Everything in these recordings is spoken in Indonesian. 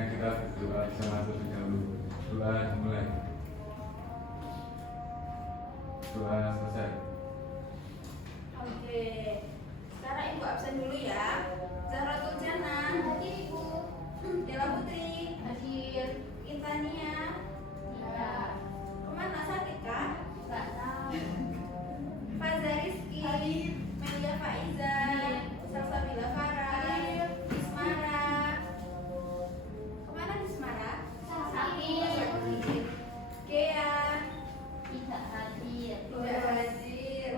Selanjutnya kita berdoa sama terlebih dahulu. Doa mulai. Doa selesai. Oke, sekarang ibu absen dulu ya. Zahratul Jannah, hadir ibu. Dela Putri, hadir. Intania, ya. Kemana, sakit kah? Enggak tahu. Faza Rizky, hadir. Melia Faiza, Salsabila Farah, Ismara. Kemana Ismara? Sakit. Gea, tidak hadir. Tidak hadir.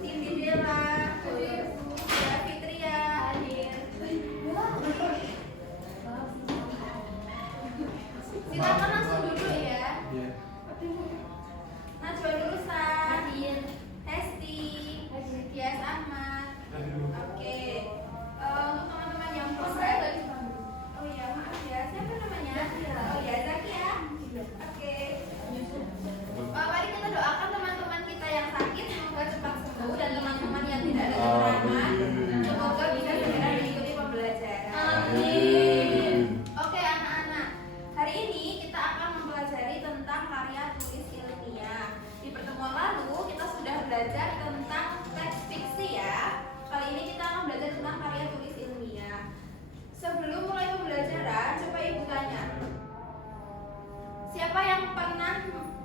Cindy Bella, hadir. Ya Fitria, hadir. Silakan langsung duduk ya. Iya. Najwa Nurusa, hadir. Hesti, Dias Ahmad. Oke. Untuk teman-teman yang proses. Oh iya, maaf ya. Siapa namanya? Oh ya, Zakia. Oke. Mari kita doakan teman-teman kita yang sakit semoga cepat sembuh dan teman-teman yang tidak ada kekurangan semoga bisa segera mengikuti pembelajaran. Amin. Oke anak-anak, hari ini kita akan mempelajari tentang karya tulis ilmiah. Di pertemuan lalu kita sudah belajar tentang teks fiksi ya. Kali ini kita akan belajar tentang karya tulis ilmiah. Sebelum mulai pembelajaran, coba ibu tanya, siapa yang pernah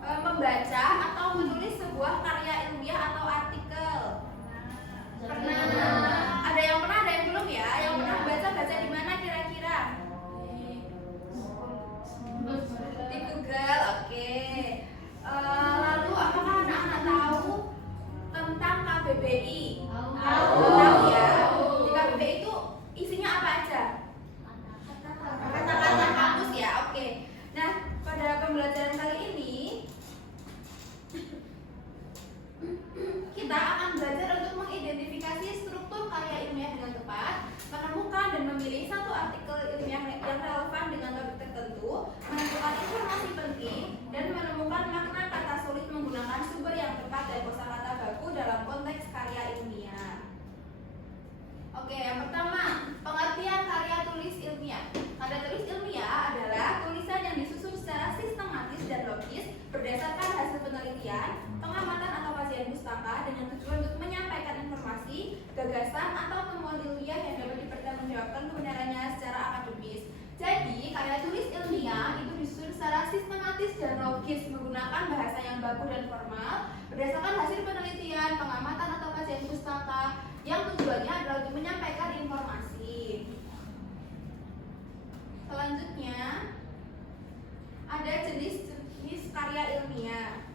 membaca atau menulis sebuah karya ilmiah atau artikel? Pernah. Ada yang pernah, ada yang belum ya? Yang pernah baca di mana kira-kira? Di Google, oke. Lalu apakah anak-anak tahu tentang KBBI? Tahu ya? Di KBBI itu isinya apa aja? Kata-kata kamus ya, oke. Nah, pada pembelajaran kali ini kita akan belajar untuk mengidentifikasi struktur karya ilmiah dengan tepat, menemukan dan memilih satu artikel ilmiah yang relevan dengan topik tertentu, menentukan informasi penting, dan menemukan makna kata sulit menggunakan sumber yang tepat dan kosakata baku dalam konteks karya ilmiah. Oke, yang pertama, pengertian karya tulis ilmiah. Karya tulis ilmiah adalah tulisan yang disusun secara sistematis dan logis berdasarkan hasil penelitian, pengamatan atau kajian pustaka dengan tujuan untuk menyampaikan informasi, gagasan atau temuan ilmiah yang dapat dipertanggungjawabkan kebenarannya secara akademis. Jadi, karya tulis ilmiah itu disusun secara sistematis dan logis menggunakan bahasa yang baku dan formal berdasarkan hasil penelitian, pengamatan atau kajian pustaka yang tujuannya adalah untuk menyampaikan informasi. Selanjutnya, ada jenis-jenis karya ilmiah.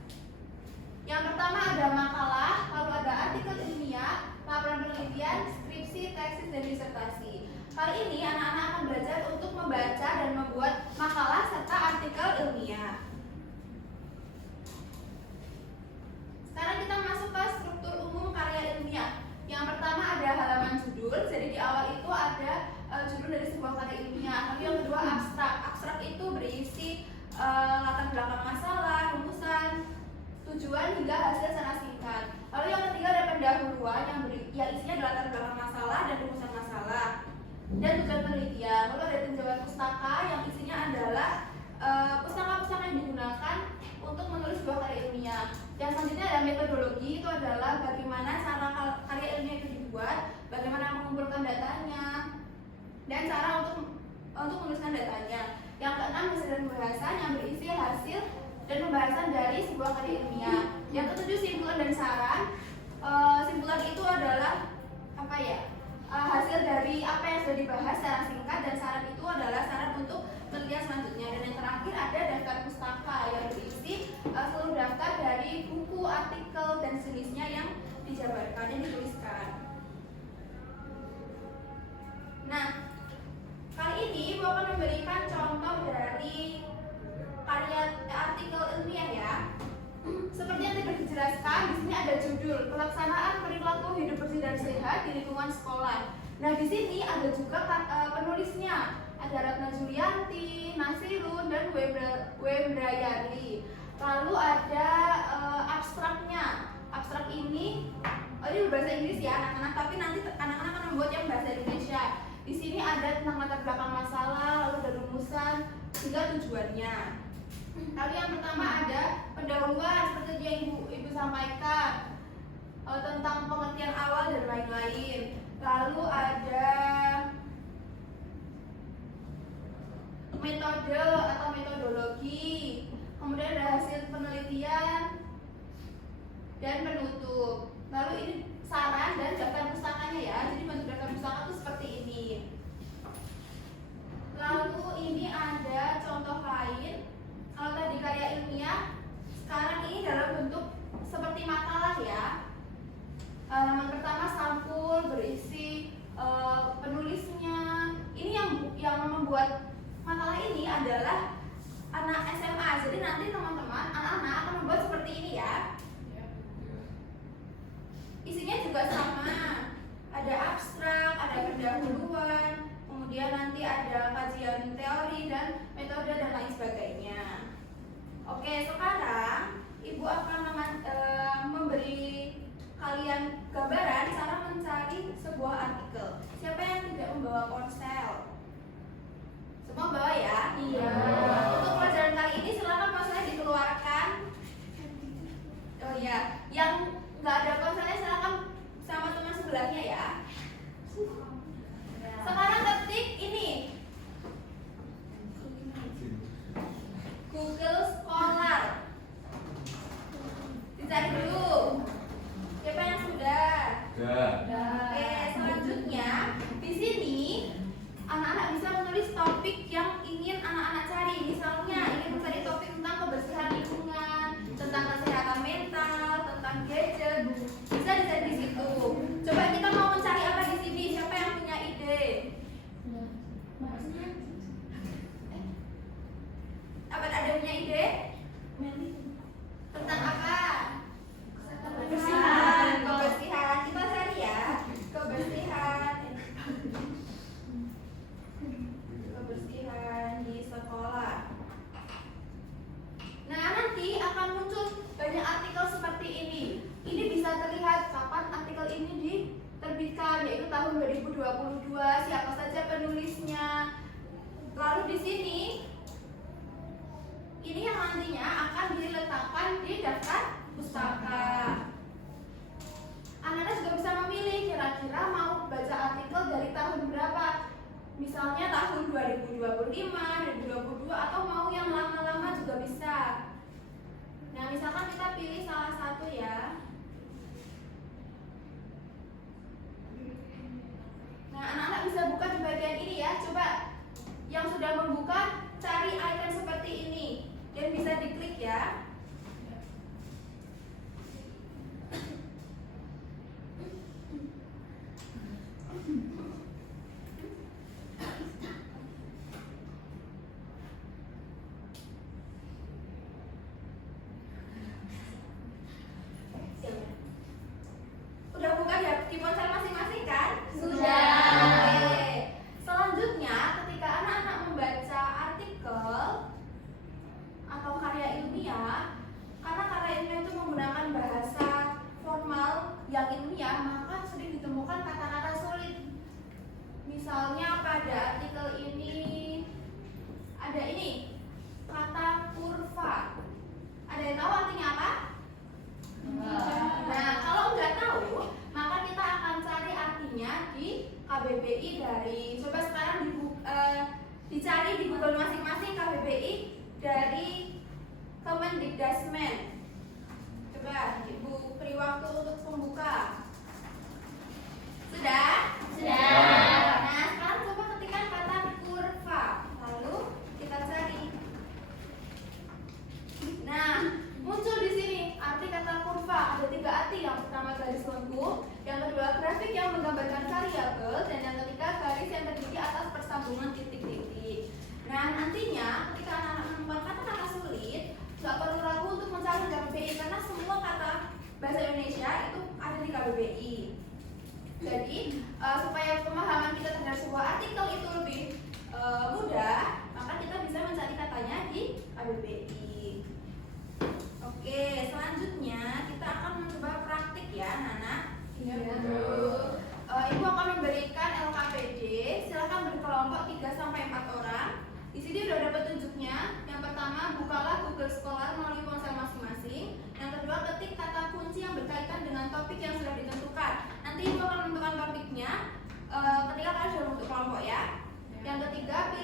Yang pertama ada makalah, lalu ada artikel ilmiah, laporan penelitian, skripsi, tesis, dan disertasi. Kali ini anak-anak akan belajar untuk membaca dan membuat makalah serta artikel ilmiah. Sekarang kita masuk ke struktur umum karya ilmiah. Yang pertama ada halaman judul, jadi di awal itu ada judul dari sebuah karya ilmiah. Lalu yang kedua abstrak. Abstrak itu berisi latar belakang masalah, rumusan, tujuan hingga hasil secara singkat. Lalu yang ketiga ada pendahuluan yang isinya adalah latar belakang masalah dan rumusan masalah dan tujuan penelitian. Lalu ada tinjauan pustaka yang isinya adalah pustaka-pustaka yang digunakan untuk menulis sebuah karya ilmiah. Yang selanjutnya ada metodologi, itu adalah bagaimana cara karya ilmiah itu dibuat, bagaimana mengumpulkan datanya, dan cara untuk menuliskan datanya. Yang keenam hasil dan pembahasan yang berisi hasil dan pembahasan dari sebuah karya ilmiah. Yang ketujuh simpulan dan saran. Simpulan itu adalah apa ya? Hasil dari apa yang sudah dibahas secara singkat, dan saran itu adalah saran untuk penelitian selanjutnya. Dan yang terakhir ada daftar pustaka yang berisi seluruh daftar dari buku, artikel, dan sejenisnya yang dijabarkan, yang dituliskan. Nah, kali ini Ibu akan memberikan contoh dari karya artikel ilmiah ya. Seperti yang tadi dijelaskan, di sini ada judul pelaksanaan perilaku hidup bersih dan sehat di lingkungan sekolah. Nah, di sini ada juga penulisnya, ada Ratna Julianti, Nasirun, dan Wembrayani. Lalu ada abstraknya. Abstrak ini berbahasa Inggris ya anak-anak, tapi nanti anak-anak akan membuat yang bahasa Indonesia. Di sini ada tentang latar belakang masalah, juga tujuannya. Lalu yang pertama ada pendahuluan seperti yang ibu sampaikan tentang pengertian awal dan lain-lain. Lalu ada metode atau metodologi, kemudian ada hasil penelitian dan penutup. Lalu ini saran dan daftar pustakanya ya. Jadi bentuk daftar pustaka itu seperti ini. Lalu ini ada contoh lain. Kalau tadi karya ilmiah, sekarang ini dalam bentuk seperti makalah ya. Halaman pertama sampul berisi penulisnya. Ini yang membuat makalah ini adalah anak SMA. Jadi nanti teman-teman anak-anak akan membuat seperti ini ya. Isinya juga sama. Ada abstrak, ada pendahuluan, kemudian nanti ada kajian teori dan metode dan lain sebagainya. Oke, sekarang ibu akan memberi kalian gambaran cara mencari sebuah artikel. Siapa yang tidak membawa ponsel? Semua bawa ya? Iya. Untuk pelajaran kali ini silakan ponselnya dikeluarkan. Oh iya, yang nggak ada ponselnya silakan sama teman sebelahnya ya. Sekarang ketik ini Google Scholar. Dicari dulu. Siapa yang sudah? Sudah. Oke, selanjutnya di sini anak-anak bisa menulis topik yang ingin anak-anak cari. Misalnya ingin mencari topik tentang kebersihan lingkungan, tentang kesehatan mental, tentang gadget, bisa dicari di situ. Coba kita mau mencari apa di sini? Siapa yang punya ide? Apa ada punya ide? Tentang apa? Kebersihan. Kebersihan. Kita cari ya. Kebersihan. Kebersihan di sekolah. Nah, nanti akan muncul banyak artikel seperti ini. Ini bisa terlihat kapan artikel ini diterbitkan, yaitu tahun 2022, siapa saja penulisnya. Lalu di sini ini yang nantinya akan diletakkan di daftar pustaka. Anak-anak juga bisa memilih kira-kira mau baca artikel dari tahun berapa. Misalnya tahun 2025, 2022 atau mau yang lama-lama juga bisa. Nah, misalkan kita pilih salah satu ya. Nah, anak-anak bisa buka di bagian ini ya. Coba yang sudah membuka cari icon seperti ini dan bisa diklik ya. Udah buka di ponsel masing-masing kan? Sudah. Oke. Selanjutnya, ketika anak-anak membaca artikel atau karya ilmiah, karena karya ilmiah itu menggunakan bahasa formal yang ilmiah, maka sering ditemukan kata-kata sulit. Misalnya pada artikel ini ada ini kata kurva. Ada yang tahu artinya apa? Nah, kalau nggak tahu, maka kita akan cari artinya di KBBI dari. Coba sekarang dicari di Google masing-masing KBBI dari Kemendikdasmen. Coba Ibu beri waktu untuk pembuka. Sudah? Sudah. Nah, sekarang coba ketikkan kata kurva. Lalu kita cari. Nah, muncul di sini arti kata kurva. Ada 3 arti. Yang pertama garis lengkung, yang kedua grafik yang menggambarkan variabel, dan yang ketiga garis yang terdiri atas persambungan titik-titik. Nah, nantinya ketika anak-anak menemukan kata-kata sulit, nggak perlu ragu untuk mencari KBBI karena semua kata bahasa Indonesia itu ada di KBBI. Jadi supaya pemahaman kita terhadap sebuah artikel itu lebih mudah, maka kita bisa mencari katanya di KBBI. Oke, selanjutnya kita akan mencoba praktik ya, Nana. Iya. Ibu akan memberikan LKPD. Silakan berkelompok 3 sampai 4 orang. Di sini udah ada petunjuknya.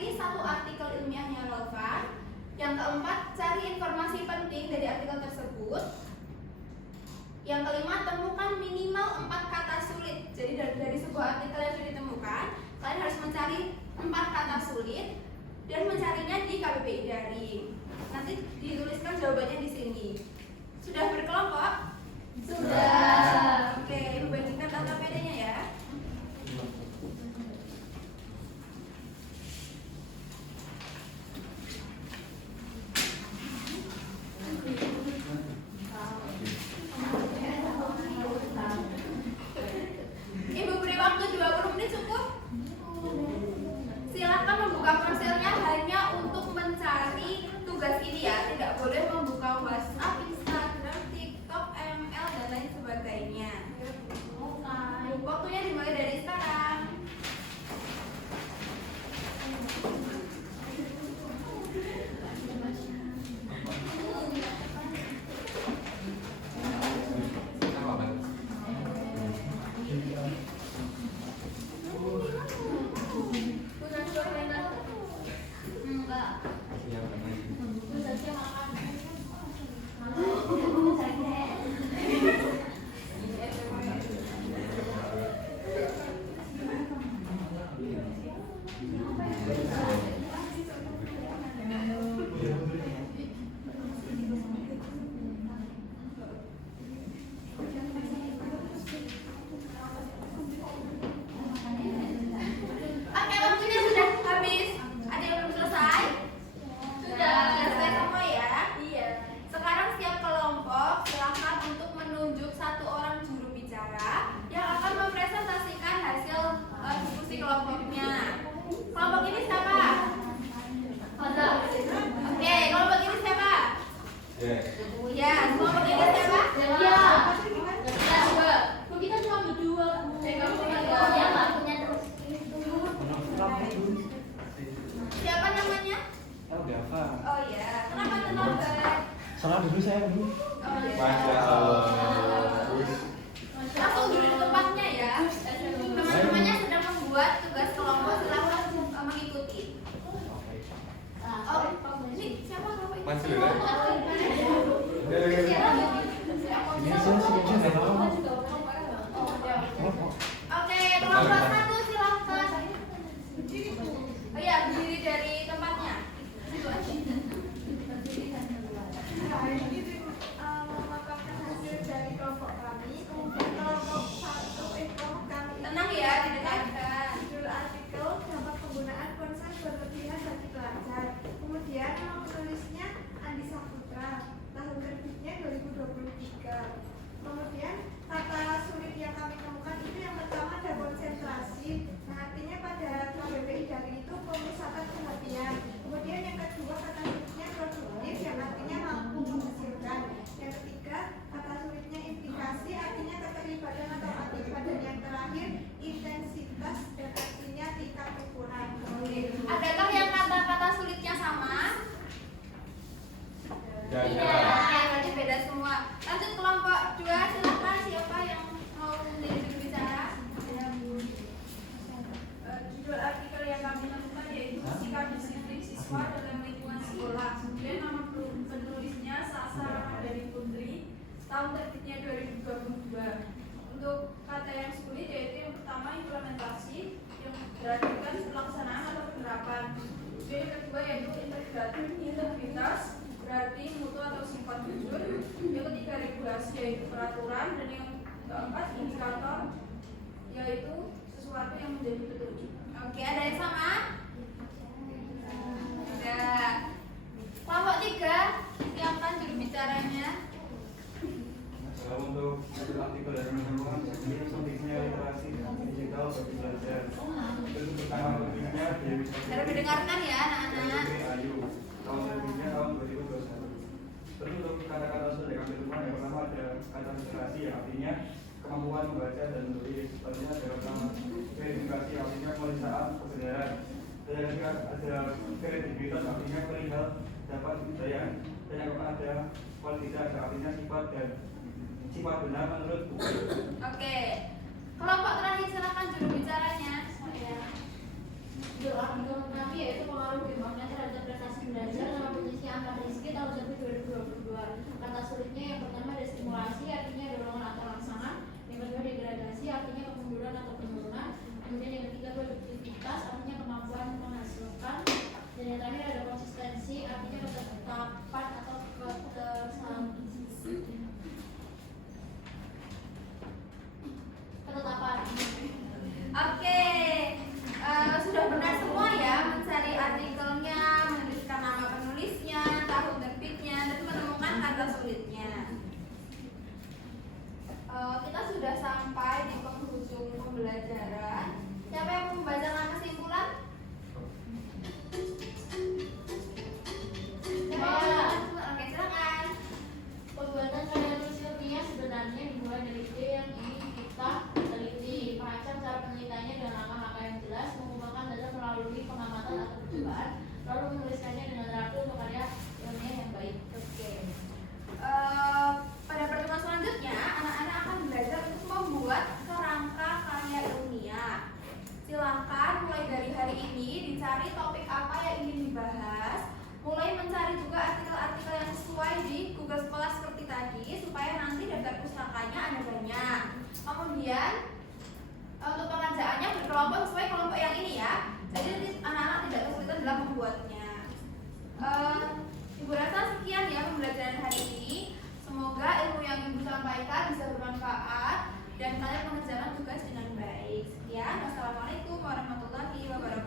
cari satu artikel ilmiah yang relevan. Yang keempat, cari informasi penting dari artikel tersebut. Yang kelima, temukan minimal 4 kata sulit. Jadi dari sebuah artikel yang sudah ditemukan, kalian harus mencari 4 kata sulit dan mencarinya di KBBI Daring. Nanti dituliskan jawabannya di sini. Sudah berkelompok? Sudah. Oke, Ibu bagikan tanda pedenya ya. Ibu beri waktu 20 menit cukup? Silakan membuka ponselnya hanya untuk mencari tugas ini ya. Tidak boleh membuka WhatsApp, Instagram, TikTok, ML, dan lain sebagainya. Waktunya dimulai dari sekarang. Oke, waktunya sudah habis. Ada yang belum selesai? Sudah selesai semua ya? Iya. Sekarang setiap kelompok silakan untuk menunjuk satu orang juru bicara yang akan mempresentasikan hasil diskusi kelompoknya. Kelompok ini siapa? Oke, kelompok ini siapa? Ya, kelompok ini siapa? Ya. Kita cuma berdua. Ya, waktunya terus. Siapa namanya? Oh ya, kenapa terlambat? Salah dulu saya dulu. Oh ya. Masya Allah. Langsung duduk di tempatnya ya. Teman-temannya sedang membuat tugas kelompok, silakan mengikuti. Oh, ini siapa kelompok ini? Masih dulu. Ini saya nggak tahu. Oke, kelompok satu silakan. Oh ya, berdiri dari tempatnya. Memaparkan hasil dari kelompok kami. Kelompok kami Tenang ya, didengarkan. judul artikel dampak penggunaan ponsel berlebihan bagi pelajar. Kemudian nama penulisnya Andi Saputra. Tahun terbitnya 2023. Kemudian kata sulit yang kami temukan itu yang pertama ada konsentrasi. Nah, artinya pada KBBI Daring itu pemusatan perhatian. Kemudian yang kedua kata sulitnya produktif yang artinya mampu menghasilkan. Yang ketiga kata sulitnya implikasi artinya keterlibatan atau akibat. Dan yang terakhir intensitas dan artinya tingkat ukuran. Adakah yang kata-kata sulitnya sama? Tidak. Oke, berarti beda semua. Lanjut kelompok 2, silakan siapa yang mau menjadi juru bicara? Judul artikel yang kami temukan yaitu sikap disiplin siswa dalam lingkungan sekolah. Kemudian nama penulisnya Sasa Ramadhani Putri. Tahun terbitnya 2022. Untuk kata yang sulit yaitu yang pertama implementasi, yang berartikan pelaksanaan atau penerapan. Kemudian yang kedua yaitu integritas, berarti mutu atau sifat jujur. Yang ketiga regulasi yaitu peraturan, dan yang keempat indikator yaitu sesuatu yang menjadi petunjuk. Oke, ada yang sama? Tidak. Kelompok 3, siapkan juru bicaranya. Kalau untuk artikel dari teman-teman, ini pentingnya literasi digital bagi pelajar. Terus pertama pentingnya Harus didengarkan ya anak-anak. Ayu. Tahun terbitnya tahun 2021. Terus untuk kata-kata sulit yang kami temukan yang pertama ada kata literasi yang artinya kemampuan membaca dan menulis. Selanjutnya ada pertama verifikasi artinya pemeriksaan kebenaran. Dan yang ketiga ada kredibilitas artinya perihal dapat dipercaya. Dan yang keempat ada kualitas artinya sifat dan sifat benar menurut bukti. Oke. Kelompok terakhir silakan juru bicaranya. Judul artikel kami yaitu pengaruh dampaknya terhadap prestasi belajar dalam posisi angka Rizky tahun 2022. Kata sulitnya yang pertama destimulasi, artinya dorongan atau rangsangan. Yang kedua degradasi, artinya kemunduran atau penurunan. Kemudian yang ketiga produktivitas, artinya kemampuan menghasilkan. Dan yang terakhir ada konsistensi, artinya ketetapan atau ketetapan. Oke, sudah benar semua ya mencari artikelnya, menuliskan nama penulisnya, tahun terbitnya, dan menemukan kata sulitnya. Kita sudah sampai di penghujung pembelajaran. Siapa yang mau membacakan kesimpulan? Oke, silakan. Pembuatan karya tulis ilmiah sebenarnya dimulai dari ide yang ingin kita teliti, merancang cara penelitiannya dengan langkah-langkah yang jelas, mengumpulkan data melalui pengamatan atau percobaan, lalu menuliskannya dengan rapi untuk karya ilmiah yang baik. Oke. Pada pertemuan selanjutnya, anak-anak akan belajar untuk membuat kerangka karya ilmiah. Silahkan mulai dari hari ini dicari topik apa yang ingin dibahas, mulai mencari juga artikel-artikel yang sesuai di Google Scholar seperti tadi, supaya nanti daftar pustakanya ada banyak. Kemudian untuk pengerjaannya berkelompok sesuai kelompok yang ini ya. Jadi nanti anak-anak tidak kesulitan dalam membuatnya. Ibu rasa sekian ya pembelajaran hari ini. Semoga ilmu yang Ibu sampaikan bisa bermanfaat dan kalian mengerjakan tugas dengan baik. Sekian, wassalamualaikum warahmatullahi wabarakatuh.